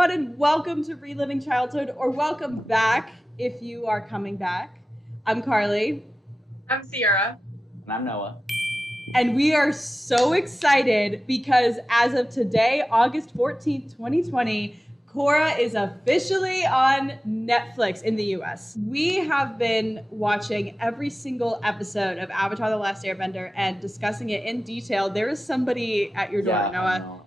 everyone, and welcome to Reliving Childhood, or welcome back if you are coming back. I'm Carly. I'm Sierra. And I'm Noah. And we are so excited because as of today, August 14th, 2020, Korra is officially on Netflix in the US. We have been watching every single episode of Avatar: The Last Airbender and discussing it in detail. There is somebody at your door, Noah.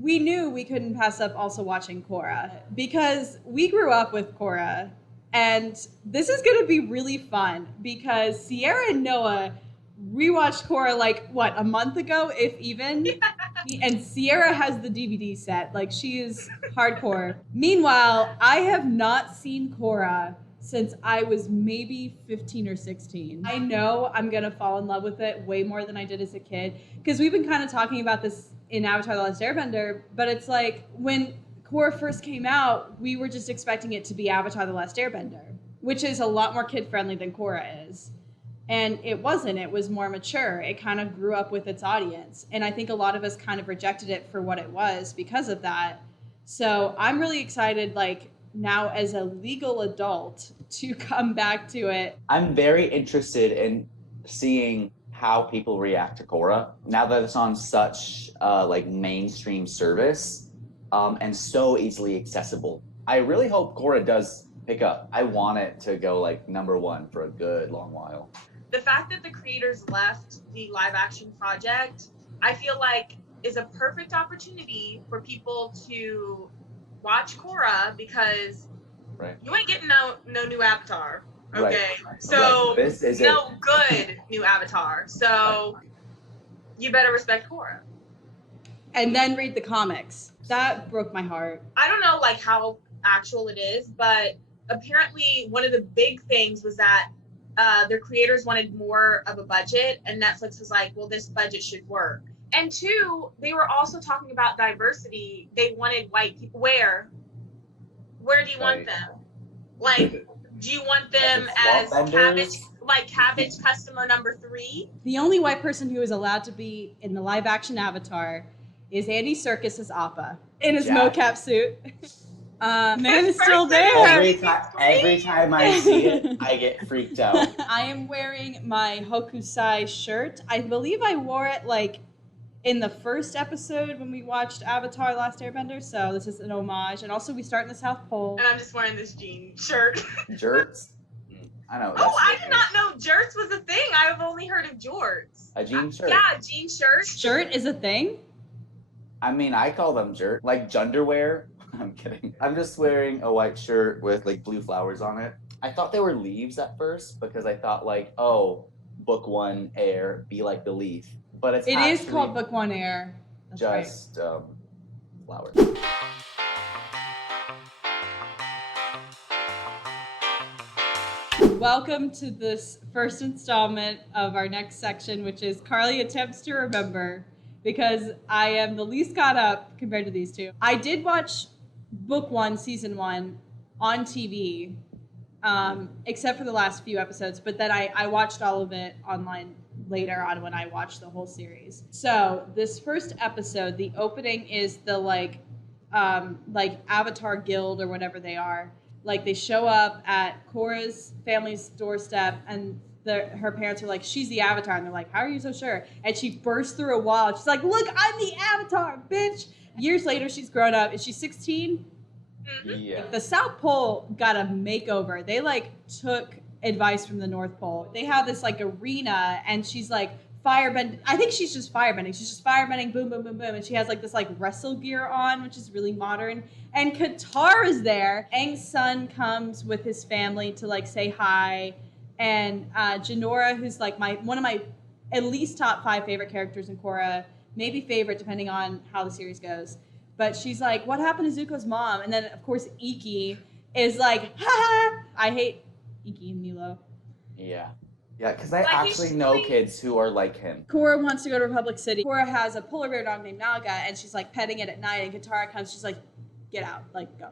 We knew we couldn't pass up also watching Korra because we grew up with Korra, and this is going to be really fun because Sierra and Noah rewatched Korra a month ago, if even. Yeah. And Sierra has the DVD set, she is hardcore. Meanwhile, I have not seen Korra since I was maybe 15 or 16. I know I'm going to fall in love with it way more than I did as a kid because we've been kind of talking about this in Avatar: The Last Airbender, but it's like when Korra first came out, we were just expecting it to be Avatar: The Last Airbender, which is a lot more kid-friendly than Korra is. And it wasn't. It was more mature. It kind of grew up with its audience. And I think a lot of us kind of rejected it for what it was because of that. So I'm really excited, now as a legal adult, to come back to it. I'm very interested in seeing how people react to Korra now that it's on such mainstream service and so easily accessible. I really hope Korra does pick up. I want it to go number one for a good long while. The fact that the creators left the live action project, I feel like is a perfect opportunity for people to watch Korra because you ain't getting no new Avatar. Okay, so this is no good new Avatar. So you better respect Korra. And then read the comics. That broke my heart. I don't know how actual it is, but apparently one of the big things was that their creators wanted more of a budget, and Netflix was like, well, this budget should work. And two, they were also talking about diversity. They wanted white people. Where do you want them? Do you want them as cabbage customer number 3? The only white person who is allowed to be in the live action Avatar is Andy Serkis as Appa in his mocap suit. Man is still there. Every time I see it, I get freaked out. I am wearing my Hokusai shirt. I believe I wore it in the first episode when we watched Avatar: Last Airbender, so this is an homage. And also we start in the South Pole. And I'm just wearing this jean shirt. Jerks? I know. Oh, I did not know jerks was a thing. I've only heard of jorts. A jean shirt? Yeah, jean shirt. Shirt is a thing? I mean, I call them jerk. Like genderwear. I'm kidding. I'm just wearing a white shirt with blue flowers on it. I thought they were leaves at first because I thought book one air, be like the leaf. But it is called book one air. That's just right. Flowers. Welcome to this first installment of our next section, which is Carly Attempts to Remember, because I am the least caught up compared to these two. I did watch book 1, season 1 on TV, except for the last few episodes, but then I watched all of it online later on when I watched the whole series. So this first episode, the opening is the Avatar Guild or whatever they are. They show up at Korra's family's doorstep, and her parents are like, she's the Avatar, and they're like, how are you so sure? And she bursts through a wall. She's like, look, I'm the Avatar, bitch. Years later, she's grown up. Is she 16? Mm-hmm. Yeah. The South Pole got a makeover. They took advice from the North Pole. They have this arena, and she's firebending. I think she's just firebending. She's just firebending, boom, boom, boom, boom. And she has this wrestle gear on, which is really modern. And Qatar is there. Aang's son comes with his family to say hi. And Jinora, who's one of my at least top 5 favorite characters in Korra, maybe favorite depending on how the series goes. But she's like, what happened to Zuko's mom? And then, of course, Iki is like, ha ha. I hate Iki and Milo. Yeah. Yeah, because I actually know kids who are like him. Korra wants to go to Republic City. Korra has a polar bear dog named Naga, and she's petting it at night, and Katara comes, she's like, get out, like go.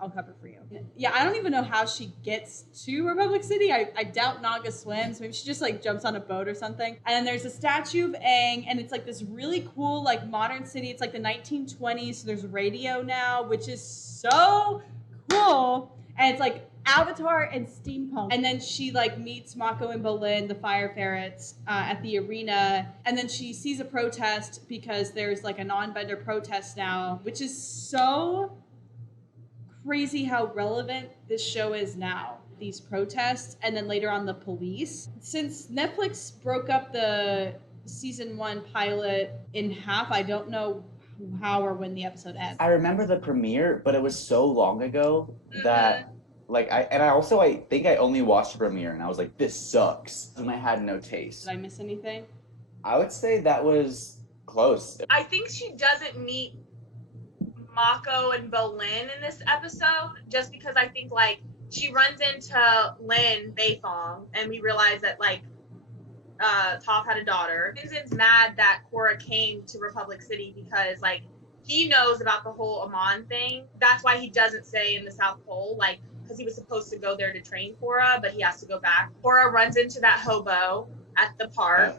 I'll cover for you. Yeah, I don't even know how she gets to Republic City. I doubt Naga swims. Maybe she just like jumps on a boat or something. And then there's a statue of Aang, and it's like this really cool like modern city. It's like the 1920s. So there's radio now, which is so cool. And it's like Avatar and steampunk. And then she like meets Mako and Bolin, the fire ferrets, at the arena. And then she sees a protest because there's like a non-bender protest now, which is so crazy how relevant this show is now. These protests, and then later on the police. Since Netflix broke up the season 1 pilot in half, I don't know how or when the episode ends. I remember the premiere, but it was so long ago that like I think I only watched the premiere and I was like, this sucks. And I had no taste. Did I miss anything? I would say that was close. I think she doesn't meet Mako and Bolin in this episode, just because I think like she runs into Lin Beifong and we realize that like Toph had a daughter. Vincent's mad that Korra came to Republic City because like he knows about the whole Amon thing. That's why he doesn't stay in the South Pole, like because he was supposed to go there to train Korra, but he has to go back. Korra runs into that hobo at the park,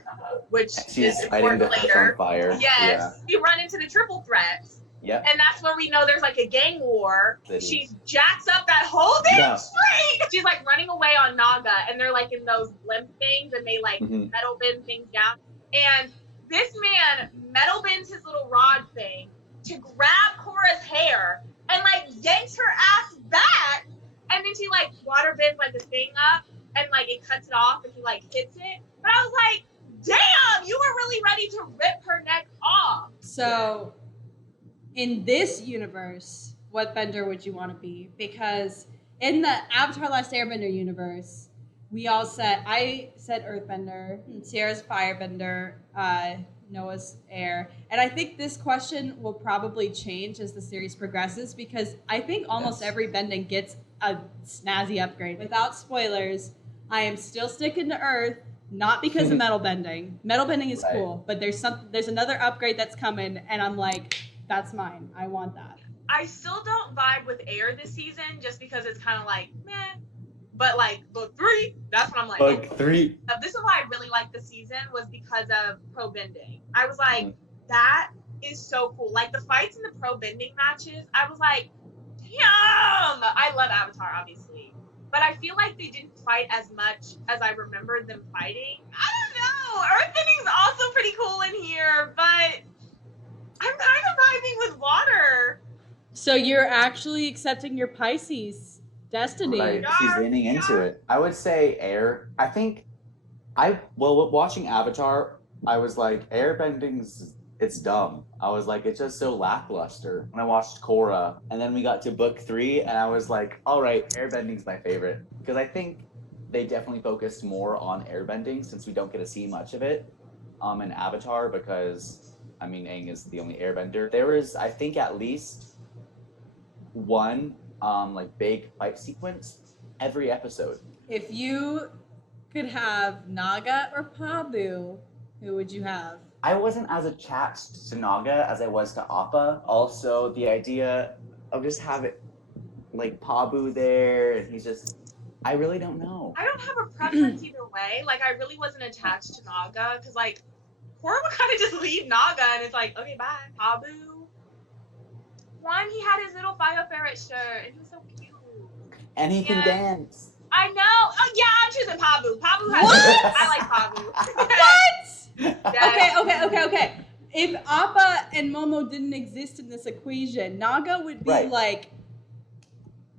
which is important later. On fire. Yes, you run into the triple threats. Yep. And that's when we know there's like a gang war. She jacks up that whole damn street. She's like running away on Naga, and they're like in those blimp things, and they like metal bend things down. And this man metal bends his little rod thing to grab Korra's hair and like yanks her ass back. And then she like water bends like the thing up, and like it cuts it off, and he like hits it. But I was like, damn, you were really ready to rip her neck off. So in this universe, what bender would you want to be? Because in the Avatar Last Airbender universe, I said earthbender, Sierra's firebender, Noah's air. And I think this question will probably change as the series progresses, because I think almost every bending gets a snazzy upgrade. Without spoilers, I am still sticking to earth, not because of metal bending. Metal bending is cool, but there's another upgrade that's coming, and I'm like, that's mine. I want that. I still don't vibe with air this season, just because it's kind of like, meh. But like book 3, that's when I'm like, book 3. This is why I really liked the season, was because of pro bending. I was like, that is so cool. Like the fights in the pro bending matches, I was like, damn. I love Avatar, obviously, but I feel like they didn't fight as much as I remembered them fighting. I don't know. Earthbending's also pretty cool in here, but I'm kind of vibing with water. So you're actually accepting your Pisces destiny. Right, she's leaning into it. I would say air. I think watching Avatar, I was like, airbending's, it's dumb. I was like, it's just so lackluster. When I watched Korra, and then we got to book 3, and I was like, all right, airbending's my favorite. Because I think they definitely focused more on airbending, since we don't get to see much of it in Avatar, because I mean, Aang is the only airbender. There is, I think, at least one like big fight sequence every episode. If you could have Naga or Pabu, who would you have? I wasn't as attached to Naga as I was to Appa. Also, the idea of just having like Pabu there, and he's just, I really don't know. I don't have a preference either way. Like, I really wasn't attached to Naga, because like Korra would kind of just leave Naga, and it's like, okay, bye. Pabu. One, he had his little fire ferret shirt, and he was so cute. And he can dance. I know. Oh yeah, I'm choosing Pabu. Pabu has. I like Pabu. What? Yes. Okay. If Appa and Momo didn't exist in this equation, Naga would be like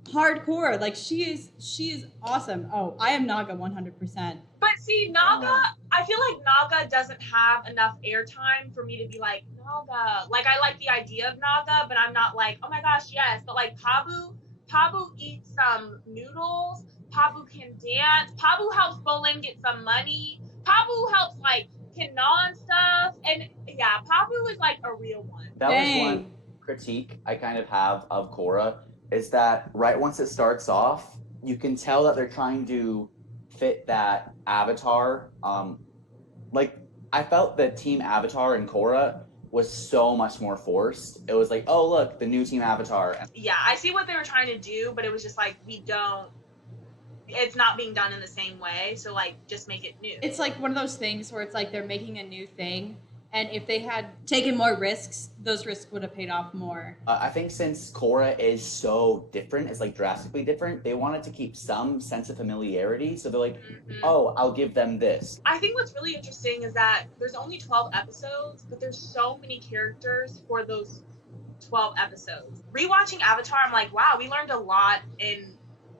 hardcore. Like she is awesome. Oh, I am Naga 100%. But see, Naga, I feel like Naga doesn't have enough airtime for me to be like, Naga. Like, I like the idea of Naga, but I'm not like, oh my gosh, yes. But like Pabu eats some noodles. Pabu can dance. Pabu helps Bolin get some money. Pabu helps like Kanan stuff. And yeah, Pabu is like a real one. That was one critique I kind of have of Korra, is that right once it starts off, you can tell that they're trying to fit that Avatar. Like, I felt that Team Avatar and Korra was so much more forced. It was like, oh look, the new Team Avatar. Yeah, I see what they were trying to do, but it was just like, it's not being done in the same way, so like just make it new. It's like one of those things where it's like they're making a new thing, and if they had taken more risks, those risks would have paid off more. I think since Korra is so different, it's like drastically different, they wanted to keep some sense of familiarity, so they're like, oh, I'll give them this. I think what's really interesting is that there's only 12 episodes, but there's so many characters for those 12 episodes. Rewatching Avatar, I'm like, wow, we learned a lot in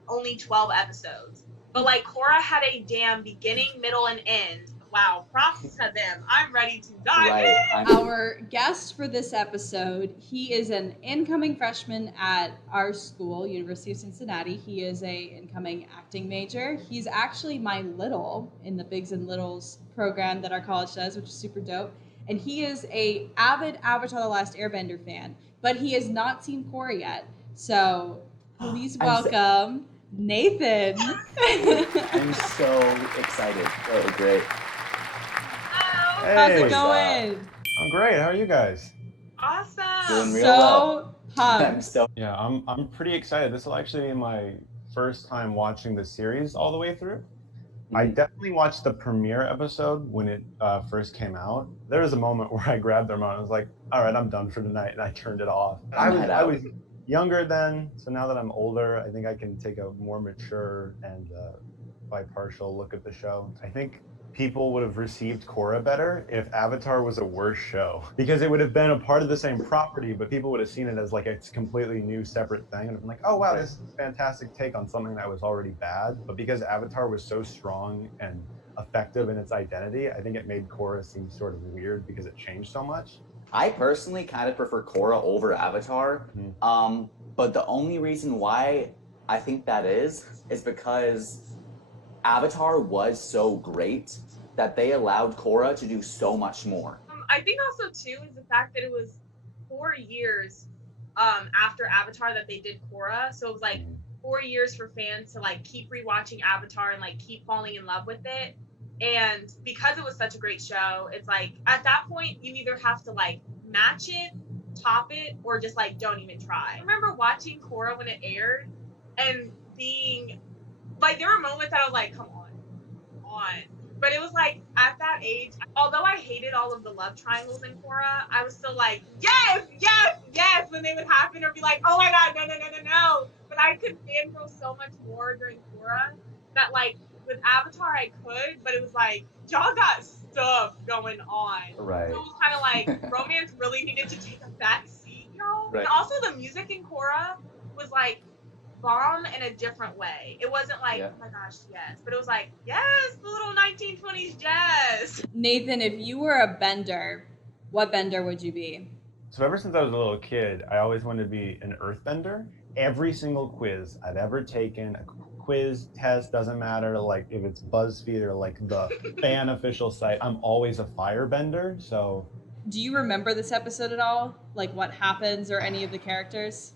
only 12 episodes. But like Korra had a damn beginning, middle, and end. Wow, props to them. I'm ready to dive in. Our guest for this episode, he is an incoming freshman at our school, University of Cincinnati. He is a incoming acting major. He's actually my little in the Bigs and Littles program that our college does, which is super dope. And he is a avid Avatar: The Last Airbender fan, but he has not seen Korra yet. So please welcome Nathan. I'm so excited. So great. Hey. How's it going? I'm great. How are you guys? Awesome. Doing real well. Pumped. Yeah, I'm pretty excited. This will actually be my first time watching the series all the way through. I definitely watched the premiere episode when it first came out. There was a moment where I grabbed the remote and I was like, all right, I'm done for tonight, and I turned it off. I was younger then, so now that I'm older, I think I can take a more mature and impartial look at the show. I think people would have received Korra better if Avatar was a worse show, because it would have been a part of the same property, but people would have seen it as like it's completely new, separate thing, and been like, oh wow, this is a fantastic take on something that was already bad. But because Avatar was so strong and effective in its identity, I think it made Korra seem sort of weird because it changed so much. I personally kind of prefer Korra over Avatar, but the only reason why I think that is because Avatar was so great that they allowed Korra to do so much more. I think also too is the fact that it was 4 years after Avatar that they did Korra, so it was like 4 years for fans to like keep rewatching Avatar and like keep falling in love with it. And because it was such a great show, it's like at that point you either have to like match it, top it, or just like don't even try. I remember watching Korra when it aired and being like, there were moments that I was like, come on. But it was like, at that age, although I hated all of the love triangles in Korra, I was still like, yes, when they would happen, or be like, oh my god, no. But I could fangirl so much more during Korra that, like, with Avatar I could, but it was like, y'all got stuff going on. Right. So it was kind of like, romance really needed to take a back seat, y'all. Right. And also the music in Korra was like, bomb in a different way. It wasn't like, oh my gosh, yes. But it was like, yes, the little 1920s jazz. Nathan, if you were a bender, what bender would you be? So ever since I was a little kid, I always wanted to be an earthbender. Every single quiz I've ever taken, a quiz, test, doesn't matter, like if it's BuzzFeed or like the fan official site, I'm always a firebender, so. Do you remember this episode at all? Like what happens or any of the characters?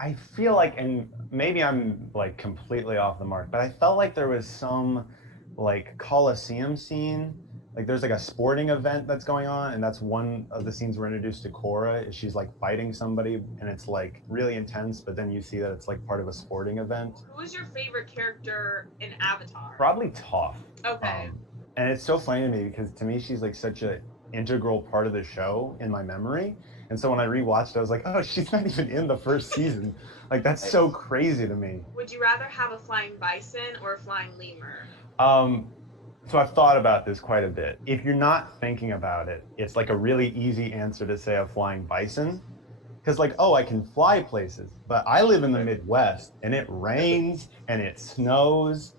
I feel like, and maybe I'm like completely off the mark, but I felt like there was some like Coliseum scene. Like there's like a sporting event that's going on, and that's one of the scenes we're introduced to Korra, is she's like fighting somebody, and it's like really intense, but then you see that it's like part of a sporting event. Who was your favorite character in Avatar? Probably Toph. Okay. And it's so funny to me because to me she's like such an integral part of the show in my memory. And so when I rewatched it, I was like, oh, she's not even in the first season. Like, that's so crazy to me. Would you rather have a flying bison or a flying lemur? So I've thought about this quite a bit. If you're not thinking about it, it's like a really easy answer to say a flying bison. Because like, oh, I can fly places. But I live in the Midwest, and it rains, and it snows.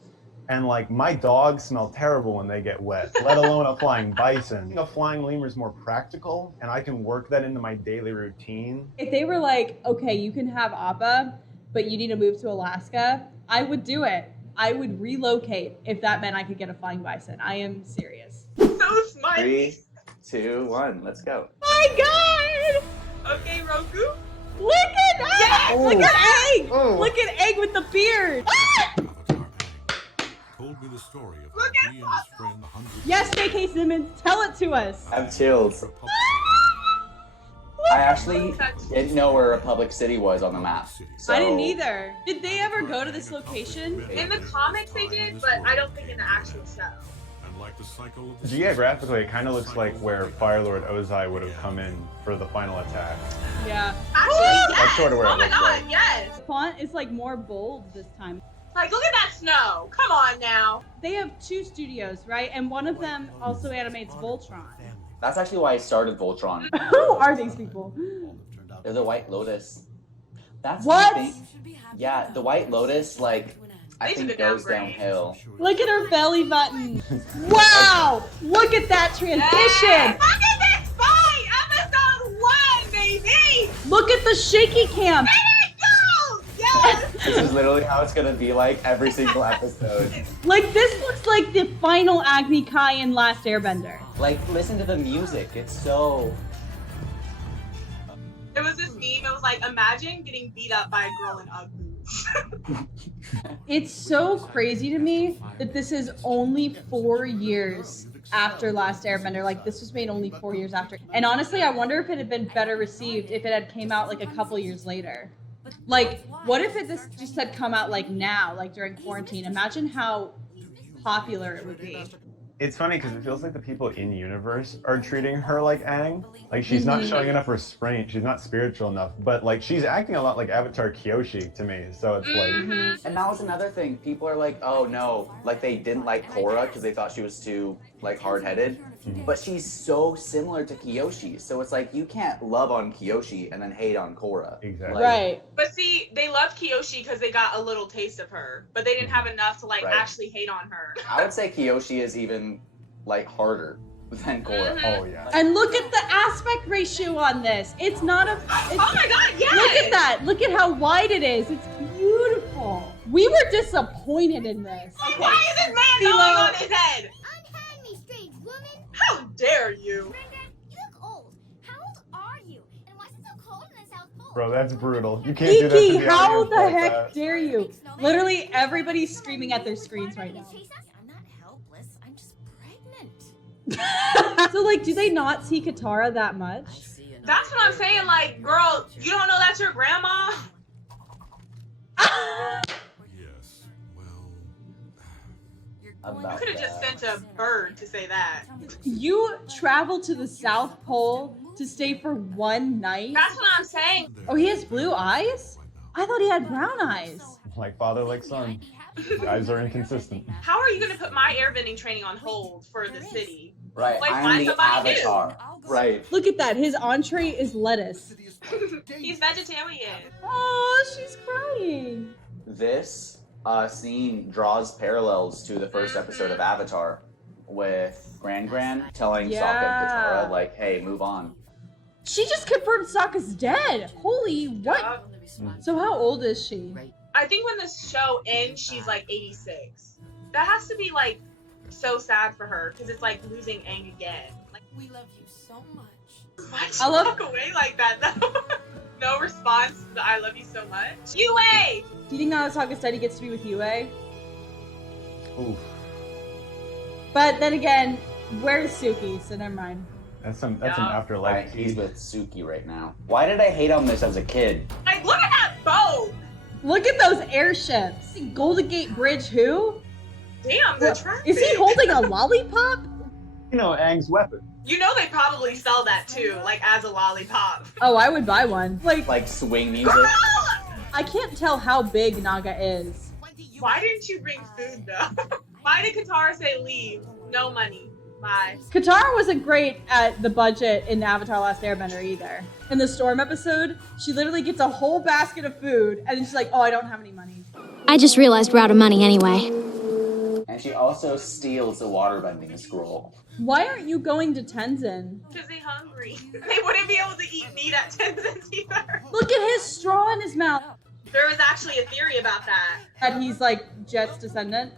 And like my dogs smell terrible when they get wet, let alone a flying bison. A flying lemur is more practical, and I can work that into my daily routine. If they were like, okay, you can have Appa, but you need to move to Alaska, I would do it. I would relocate if that meant I could get a flying bison. I am serious. So smart. 3, 2, 1, let's go. My God! Okay, Roku. Look at that! Yes! Look at Egg! Oh. Look at Egg with the beard! Ah! told me the story of Look how at he and his friend 100 Yes, J.K. Simmons, tell it to us. I have chills. I actually didn't know where Republic City was on the map. So I didn't either. Did they ever go to this location? In the comics they did, but I don't think in the actual show. And like the cycle of the Geographically, it kind of looks like where Firelord Ozai would have come in for the final attack. Yeah. Actually, yes. That's sort of where it Oh my looks god, like. yes. The font is like more bold this time. Like, look at that snow. Come on now. They have 2 studios, right? And one of them also animates Voltron. that's actually why I started Voltron. Who are these people? They're the White Lotus. That's What? the thing. Yeah, the White Lotus, like, I They think took a goes downgrade. downhill. Look at her belly button. Wow! Look at that transition. Yes. Look at this fight! Episode 1, baby! Look at the shaky cam. There it goes! Yes! This is literally how it's gonna be like every single episode. Like, this looks like the final Agni Kai in Last Airbender. Like, listen to the music. It's so. There was this meme, it was like, imagine getting beat up by a girl in Ugg boots. It's so crazy to me that this is only 4 years after Last Airbender. Like, this was made only 4 years after. And honestly, I wonder if it had been better received if it had came out like a couple years later. Like, what if this just had come out like now, like during quarantine? Imagine how popular it would be. It's funny because it feels like the people in universe are treating her like Aang. Like she's not showing enough restraint. She's not spiritual enough. But like she's acting a lot like Avatar Kyoshi to me. So it's like And that was another thing. People are like, oh no, like they didn't like Korra because they thought she was too like hard-headed. But she's so similar to Kyoshi. So it's like you can't love on Kyoshi and then hate on Korra. Exactly. Like, Right. But see, they loved Kyoshi because they got a little taste of her, but they didn't have enough to like Right. actually hate on her. I would say Kyoshi is even like harder than Korra. Mhm. Oh yeah. And look at the aspect ratio on this. It's not a. Oh my god, yes! Look at that. Look at how wide it is. It's beautiful. We were disappointed in this. Like, why is this man Philo. going on his head? Unhand me, strange woman! How dare you? Brenda, you look old. How old are you? And why is it so cold in the South Pole? Bro, that's brutal. You can't do that to Kiki, the how audience the like heck that. dare you? Literally everybody's screaming at their screens right now. I'm not helpless. I'm just pregnant. So like, do they not see Katara that much? That's what I'm saying. Like, girl, you don't know that's your grandma? Yes, well, You About could have just that. sent a bird to say that. You travel to the South Pole to stay for one night? That's what I'm saying. Oh, he has blue eyes? I thought he had brown eyes. Like father, like son. Guys are inconsistent. How are you going to put my airbending training on hold for the city? Right, Like, I'm find the somebody new. Avatar. Right. Look at that. His entree is lettuce. He's vegetarian. Oh, she's crying. This scene draws parallels to the first episode of Avatar with Gran telling Sokka and Yeah. Katara, like, hey, move on. She just confirmed Sokka's dead. Holy what? Uh, So how old is she? I think when this show ends, she's like 86. That has to be like so sad for her because it's like losing Aang again. Like, We love you so much. why'd I you love- walk away like that though? No response to the I love you so much. Yue! Do you think now that Sokka's dead, he gets to be with Yue? Oof. But then again, where's Suki? So never mind. That's an Yeah. afterlife. Right, he's with Suki right now. Why did I hate on this as a kid? Like, look at that bow! Look at those airships. Golden Gate Bridge, who? Damn, the traffic. Is he holding a lollipop? You know, Aang's weapon. You know they probably sell that too, like as a lollipop. Oh, I would buy one. Like, Like swing music? I can't tell how big Naga is. Why didn't you bring food though? Why did Katara say leave? No money. Bye. Katara wasn't great at the budget in Avatar Last Airbender either. In the Storm episode, she literally gets a whole basket of food and then she's like, oh, I don't have any money. I just realized we're out of money anyway. And she also steals the waterbending scroll. Why aren't you going to Tenzin? Because they hungry. They wouldn't be able to eat meat at Tenzin either. Look at his straw in his mouth. There was actually a theory about that. That he's like Jet's descendant.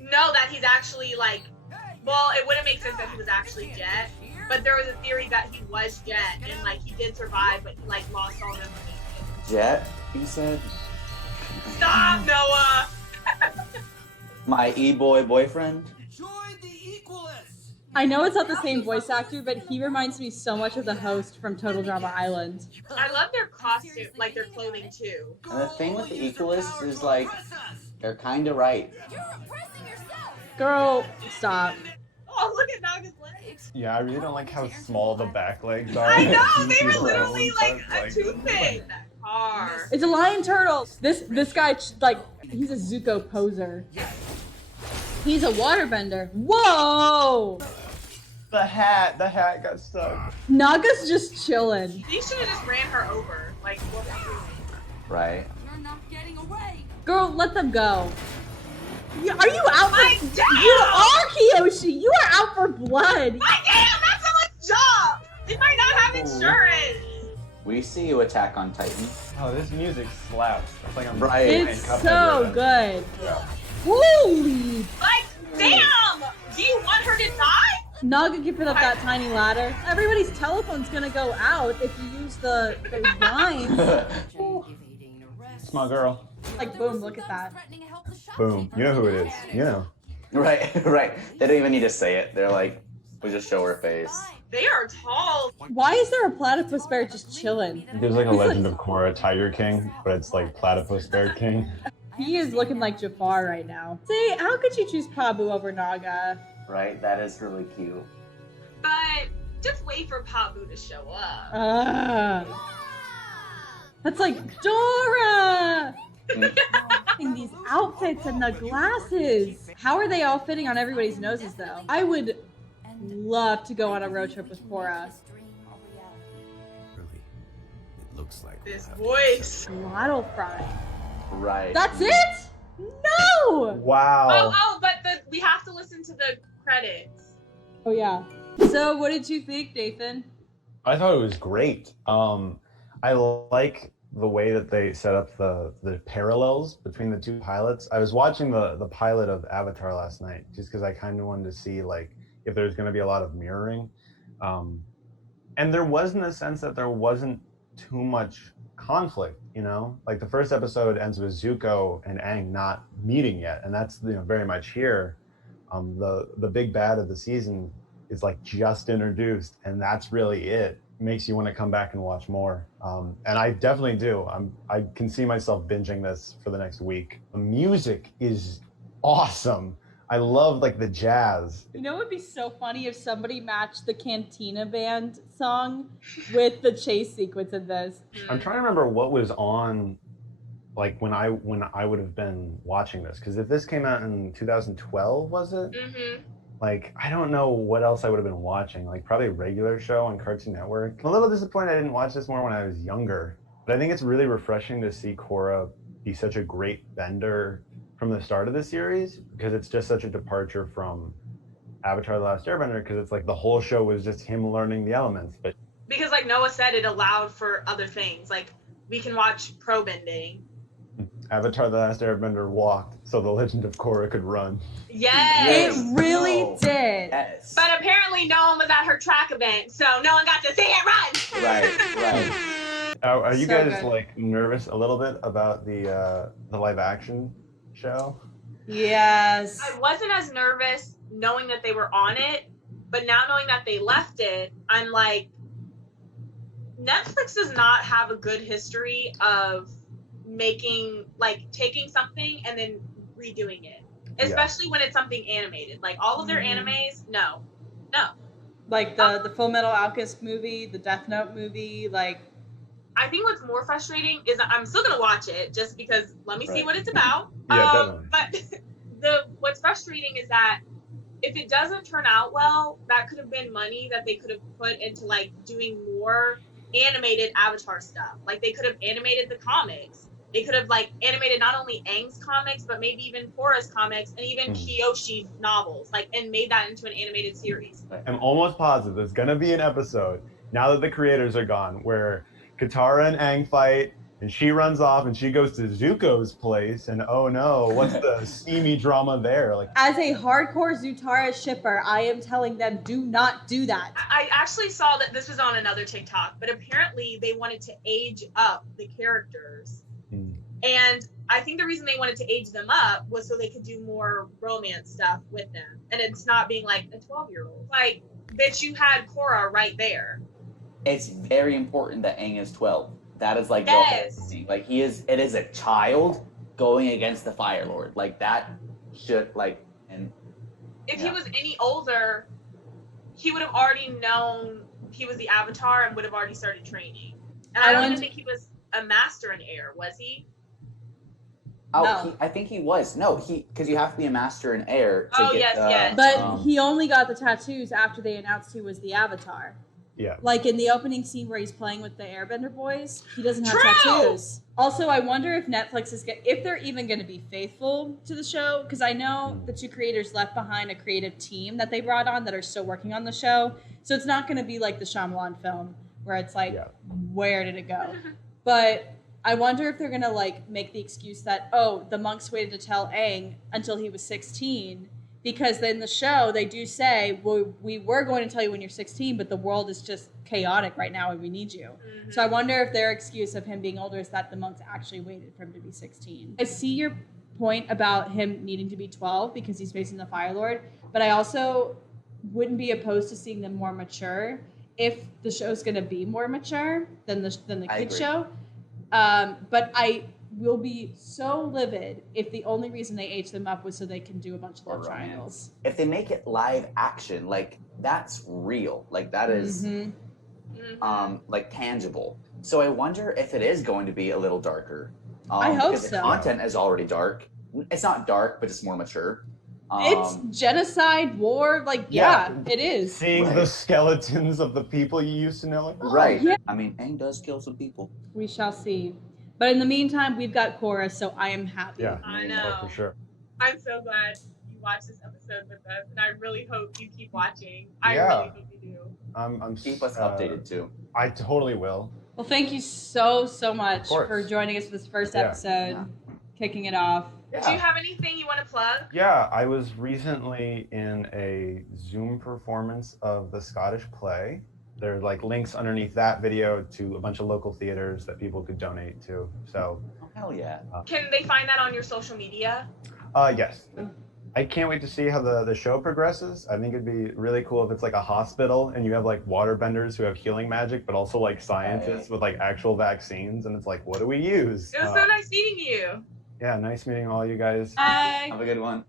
No, that he's actually like, well, it wouldn't make sense that he was actually Jet, but there was a theory that he was Jet and like he did survive, but he like lost all memory. Jet, you said? Stop, Noah! My e-boy boyfriend. Join the Equalists! I know it's not the same voice actor, but he reminds me so much of the host from Total Drama Island. I love their costume, like their clothing too. And the thing with the Use their Equalists power is to like, oppress us! they're kind of right. You're oppressing yourself. Girl, stop. Oh, look at Naga's legs. Yeah, I really don't like how small the back legs are. I know, You they see were the literally bone like parts, a toothpick. That car. It's a lion turtle. This guy, like, he's a Zuko poser. He's a waterbender. Whoa! The hat got stuck. Naga's just chilling. They should have just ran her over. Like, what were you doing? Right. You're not getting away. Girl, let them go. Are you out for... My damn! You are, Kiyoshi! You are out for blood! My damn, that's someone's job! They might not have insurance! We see you, Attack on Titan. Oh, this music slaps. It's like I'm Right. It's playing Cuphead so rhythm. good. Yeah. Holy... Like, damn! Do you want her to die? Naga can put up that tiny ladder. Everybody's telephone's gonna go out if you use the lines. It's my girl. Like, boom, look at that. Boom. You know who it is. You know. Right, right. They don't even need to say it. They're like, we just show her face. They are tall. Why is there a platypus bear just chilling? There's like a It's Legend of Korra Tiger King, but it's like Platypus Bear King. He is looking like Jafar right now. See, how could you choose Pabu over Naga? Right? That is really cute. But just wait for Pabu to show up. That's like Dora! And these outfits and the glasses. How are they all fitting on everybody's noses, though? I would love to go on a road trip with Korra. Really, it looks like This voice. Waddle fry. Right. That's it? No! Wow. But we have to listen to the credits. Oh, yeah. So, what did you think, Nathan? I thought it was great. I like the way that they set up the parallels between the two pilots. I was watching the pilot of Avatar last night just because I kind of wanted to see like if there's going to be a lot of mirroring. And there was in the sense that there wasn't too much conflict, you know? Like the first episode ends with Zuko and Aang not meeting yet, and that's very much here. The big bad of the season is like just introduced, and that's really it. Makes you want to come back and watch more, and I definitely do. I can see myself binging this for the next week. The music is awesome. I love like the jazz. You know, it would be so funny if somebody matched the Cantina Band song with the chase sequence in this. I'm trying to remember what was on, like when I would have been watching this, because if this came out in 2012, was it? Mm-hmm. Like, I don't know what else I would have been watching. Like, probably a regular show on Cartoon Network. I'm a little disappointed I didn't watch this more when I was younger. But I think it's really refreshing to see Korra be such a great bender from the start of the series, because it's just such a departure from Avatar: The Last Airbender, because it's like the whole show was just him learning the elements. But Because like Noah said, it allowed for other things. Like we can watch pro bending. Avatar: The Last Airbender walked so the Legend of Korra could run. Yes. It really No. did. Yes. But apparently no one was at her track event, so no one got to see it run. Right. Are you So guys good. like nervous a little bit about the live action show? Yes. I wasn't as nervous knowing that they were on it, but now knowing that they left it, I'm like, Netflix does not have a good history of taking something and then redoing it, especially when it's something animated. Like all of their animes, no. Like the Full Metal Alchemist movie, the Death Note movie, like... I think what's more frustrating is that I'm still gonna watch it just because let me see Right. what it's about. Yeah, But what's frustrating is that if it doesn't turn out well, that could have been money that they could have put into like doing more animated Avatar stuff. Like they could have animated the comics. They could have like animated not only Aang's comics, but maybe even Korra's comics and even Kiyoshi's novels, like and made that into an animated series. I'm almost positive there's gonna be an episode now that the creators are gone where Katara and Aang fight and she runs off and she goes to Zuko's place and oh no, what's the steamy drama there? Like, As a hardcore Zutara shipper, I am telling them, do not do that. I actually saw that this was on another TikTok, but apparently they wanted to age up the characters. And I think the reason they wanted to age them up was so they could do more romance stuff with them. And it's not being like a 12-year-old. Like, bitch, you had Korra right there. It's very important that Aang is 12. That is like Yes. the whole thing. Like it is a child going against the Fire Lord. Like that should and If he was any older, he would have already known he was the Avatar and would have already started training. And I don't even think he was a master in air, was he? Oh, No. I think he was. No, because you have to be a master in air to get yes. But he only got the tattoos after they announced he was the Avatar. Yeah. Like in the opening scene where he's playing with the Airbender boys, he doesn't have True! tattoos. Also, I wonder if Netflix if they're even going to be faithful to the show, because I know the two creators left behind a creative team that they brought on that are still working on the show. So it's not going to be like the Shyamalan film where it's like, where did it go? But I wonder if they're going to like make the excuse that, oh, the monks waited to tell Aang until he was 16. Because in the show, they do say, well, we were going to tell you when you're 16, but the world is just chaotic right now and we need you. Mm-hmm. So I wonder if their excuse of him being older is that the monks actually waited for him to be 16. I see your point about him needing to be 12 because he's facing the Fire Lord, but I also wouldn't be opposed to seeing them more mature if the show's going to be more mature than the kids show. But I will be so livid if the only reason they age them up was so they can do a bunch of love triangles. If they make it live action, like that's real. Like that is like tangible. So I wonder if it is going to be a little darker. I hope because the content is already dark. It's not dark, but it's more mature. It's genocide, war, like it is. Seeing the skeletons of the people you used to know. Right. Yeah. I mean, Aang does kill some people. We shall see. But in the meantime, we've got Korra, so I am happy. Yeah, I know. for sure. I'm so glad you watched this episode with us, and I really hope you keep watching. I really hope you do. I'm keep us updated too. I totally will. Well, thank you so much for joining us for this first episode, kicking it off. Do you have anything you want to plug? Yeah, I was recently in a Zoom performance of the Scottish play. There's like links underneath that video to a bunch of local theaters that people could donate to. So, hell yeah. Can they find that on your social media? Yes. I can't wait to see how the show progresses. I think it'd be really cool if it's like a hospital and you have like waterbenders who have healing magic, but also like scientists with like actual vaccines. And it's like, what do we use? It was so nice meeting you. Yeah, nice meeting all you guys. Bye. Have a good one.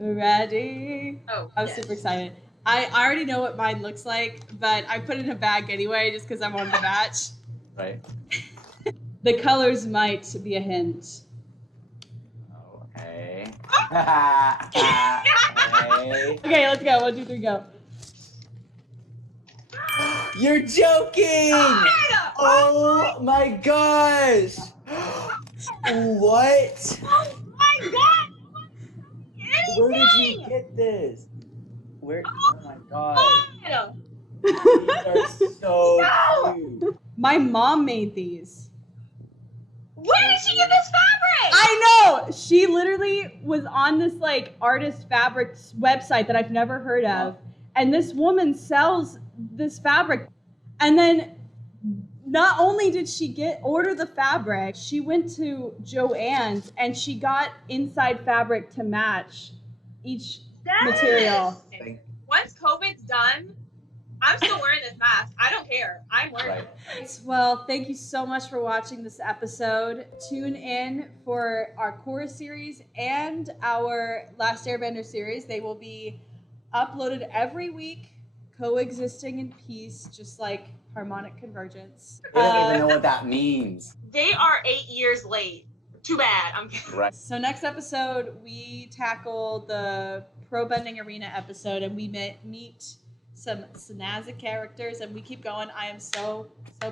Ready? Oh, I'm super excited. I already know what mine looks like, but I put it in a bag anyway just because I wanted to match. Right. The colors might be a hint. Okay. Okay, let's go. 1, 2, 3, go. You're joking! Oh my gosh! What? Oh my god! Where did you get this? Where? Oh my god! These are so cute. My mom made these. Where did she get this fabric? I know! She literally was on this like artist fabrics website that I've never heard of. And this woman sells this fabric. And then not only did she order the fabric, she went to Joann's and she got inside fabric to match each material. Once COVID's done, I'm still wearing this mask. I don't care. I'm wearing it. Well, thank you so much for watching this episode. Tune in for our Korra series and our Last Airbender series. They will be uploaded every week, coexisting in peace, just like harmonic convergence. I don't even know what that means. They are 8 years late. Too bad. I'm kidding. Right. So next episode, we tackle the Pro Bending Arena episode, and we meet some snazzy characters, and we keep going. I am so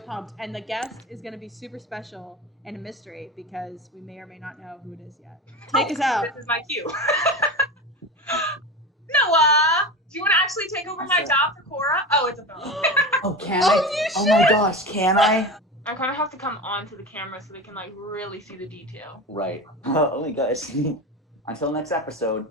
pumped. And the guest is going to be super special and a mystery because we may or may not know who it is yet. Take us out. This is my cue. Noah, do you want to actually take over my job for Korra? Oh, it's a phone. Oh, can I? Oh my gosh, can I? I kind of have to come onto the camera so they can like really see the detail. Right. Oh my gosh. Until next episode.